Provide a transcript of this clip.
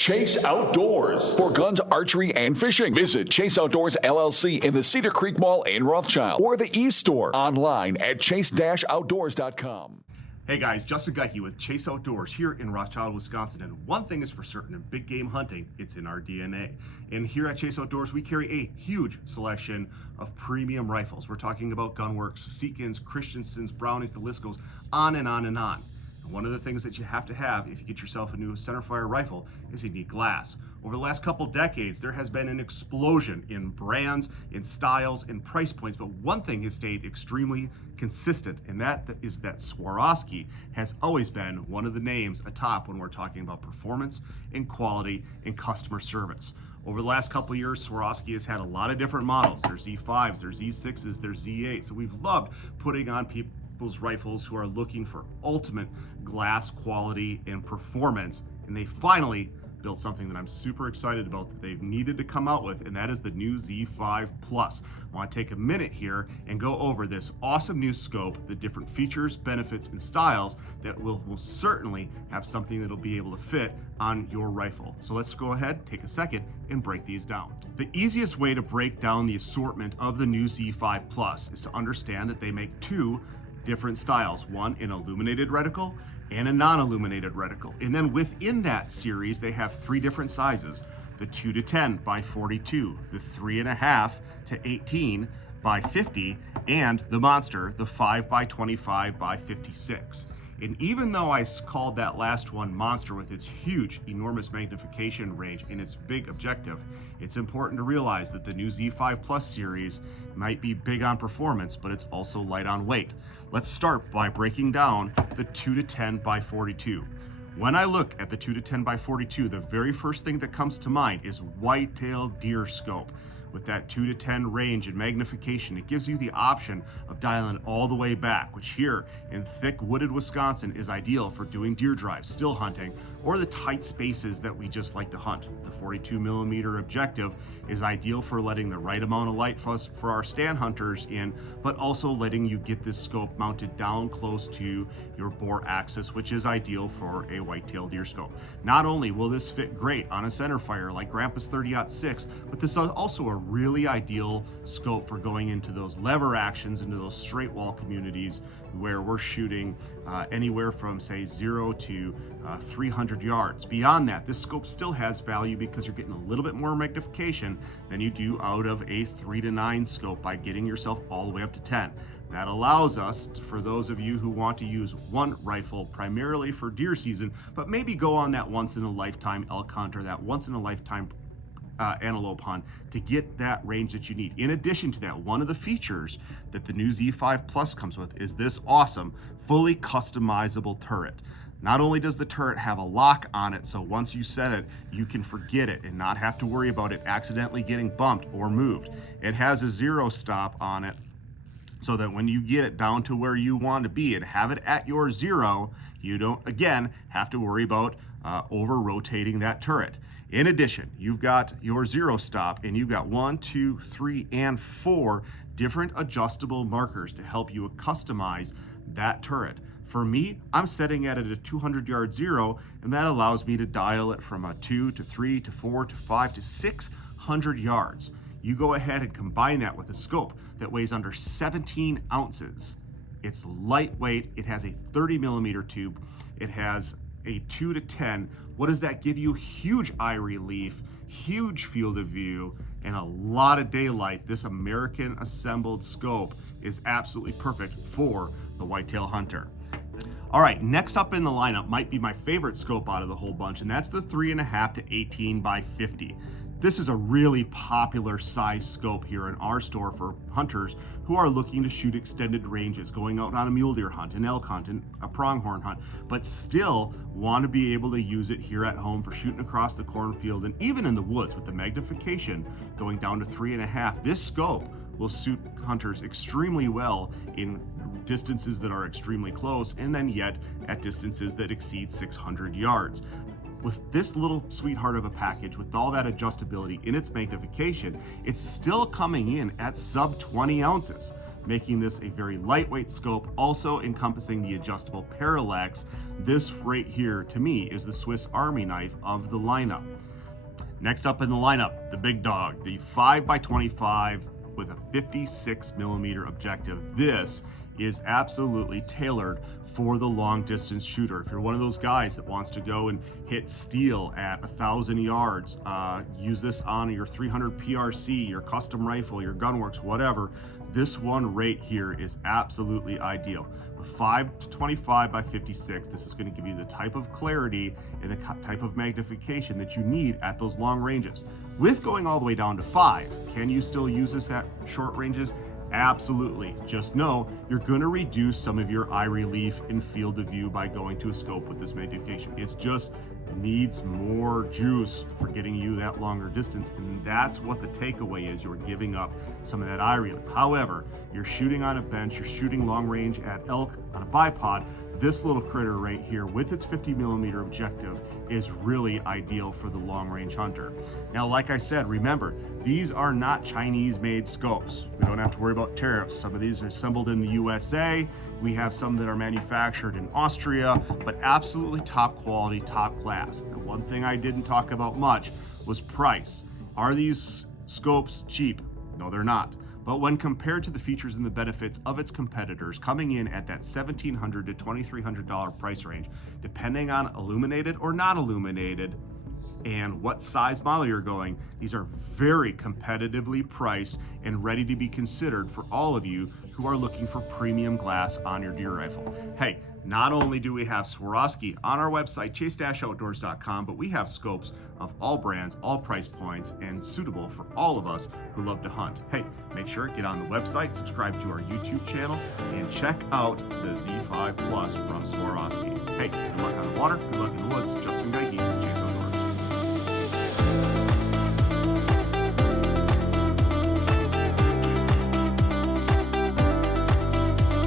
Chase Outdoors. For guns, archery, and fishing, visit Chase Outdoors LLC in the Cedar Creek Mall in Rothschild or the e-store online at chase-outdoors.com. Hey guys, Justin Geiche with Chase Outdoors here in Rothschild, Wisconsin. And one thing is for certain, in big game hunting, it's in our DNA. And here at Chase Outdoors, we carry a huge selection of premium rifles. We're talking about Gunworks, Seekins, Christensen's, Brownings, the list goes on and on and on. And one of the things that you have to have if you get yourself a new centerfire rifle is you need glass. Over the last couple decades, there has been an explosion in brands, in styles, in price points, but one thing has stayed extremely consistent, and that is that Swarovski has always been one of the names atop when we're talking about performance and quality and customer service. Over the last couple of years, Swarovski has had a lot of different models. There's Z5s, there's Z6s, there's Z8s, so we've loved putting on people's rifles who are looking for ultimate glass quality and performance, and they finally built something that I'm super excited about that they've needed to come out with, and that is the new Z5 Plus. I want to take a minute here and go over this awesome new scope, the different features, benefits, and styles that will certainly have something that'll be able to fit on your rifle. So let's go ahead, take a second, and break these down. The easiest way to break down the assortment of the new Z5 Plus is to understand that they make two different styles, one in illuminated reticle and a non-illuminated reticle. And then within that series, they have three different sizes: the 2-10 by 42, the 3.5 to 18 by 50, and the monster, the 5 by 25 by 56. And even though I called that last one monster with its huge, enormous magnification range and its big objective, it's important to realize that the new Z5 Plus series might be big on performance, but it's also light on weight. Let's start by breaking down the 2-10 by 42. When I look at the 2-10 by 42, the very first thing that comes to mind is whitetail deer scope. With that 2-10 range and magnification, it gives you the option of dialing it all the way back, which here in thick wooded Wisconsin is ideal for doing deer drives, still hunting, or the tight spaces that we just like to hunt. The 42mm objective is ideal for letting the right amount of light for our stand hunters in, but also letting you get this scope mounted down close to your bore axis, which is ideal for a whitetail deer scope. Not only will this fit great on a centerfire like Grandpa's 30-06, but this is also a really ideal scope for going into those lever actions, into those straight wall communities where we're shooting anywhere from say 0 to 300 yards. Beyond that, this scope still has value because you're getting a little bit more magnification than you do out of a 3-9 scope by getting yourself all the way up to 10. That allows us, for those of you who want to use one rifle primarily for deer season, but maybe go on that once-in-a-lifetime elk hunt or that once-in-a-lifetime antelope hunt, to get that range that you need. In addition to that, one of the features that the new Z5 Plus comes with is this awesome, fully customizable turret. Not only does the turret have a lock on it, so once you set it, you can forget it and not have to worry about it accidentally getting bumped or moved. It has a zero stop on it, so that when you get it down to where you want to be and have it at your zero, you don't, again, have to worry about over-rotating that turret. In addition, you've got your zero stop, and you've got 1, 2, 3, and 4 different adjustable markers to help you customize that turret. For me, I'm setting it at a 200-yard zero, and that allows me to dial it from a 2 to 3 to 4 to 5 to 600 yards. You go ahead and combine that with a scope that weighs under 17 ounces. It's lightweight, it has a 30mm tube, it has a 2-10. What does that give you? Huge eye relief, huge field of view, and a lot of daylight. This American assembled scope is absolutely perfect for the whitetail hunter. All right, next up in the lineup might be my favorite scope out of the whole bunch, and that's the 3.5 to 18 by 50. This is a really popular size scope here in our store for hunters who are looking to shoot extended ranges, going out on a mule deer hunt, an elk hunt, and a pronghorn hunt, but still want to be able to use it here at home for shooting across the cornfield and even in the woods. With the magnification going down to 3.5, this scope will suit hunters extremely well in distances that are extremely close, and then yet at distances that exceed 600 yards. With this little sweetheart of a package, with all that adjustability in its magnification, it's still coming in at sub 20 ounces. making this a very lightweight scope, also encompassing the adjustable parallax. This right here, to me, is the Swiss Army knife of the lineup. Next up in the lineup, the big dog, the 5x25 with a 56mm objective. This is absolutely tailored for the long distance shooter. If you're one of those guys that wants to go and hit steel at 1,000 yards, use this on your 300 PRC, your custom rifle, your Gunworks, whatever, this one right here is absolutely ideal. A 5-25 by 56, this is going to give you the type of clarity and the type of magnification that you need at those long ranges. With going all the way down to 5, can you still use this at short ranges? Absolutely. Just know you're going to reduce some of your eye relief and field of view by going to a scope with this magnification. It's just needs more juice for getting you that longer distance, and that's what the takeaway is. You're giving up some of that eye relief. However, you're shooting on a bench, you're shooting long range at elk on a bipod. This little critter right here with its 50mm objective is really ideal for the long range hunter. Now, like I said, remember, these are not Chinese made scopes. We don't have to worry about tariffs. Some of these are assembled in the USA. We have some that are manufactured in Austria, but absolutely top quality, top class. The one thing I didn't talk about much was price. Are these scopes cheap? No, they're not. But when compared to the features and the benefits of its competitors, coming in at that $1,700 to $2,300 price range, depending on illuminated or not illuminated, and what size model you're going, these are very competitively priced and ready to be considered for all of you who are looking for premium glass on your deer rifle. Hey, not only do we have Swarovski on our website, chase-outdoors.com, but we have scopes of all brands, all price points, and suitable for all of us who love to hunt. Hey, make sure to get on the website, subscribe to our YouTube channel, and check out the Z5 Plus from Swarovski. Hey, good luck on the water, good luck in the woods. Justin Geike, Chase Outdoors.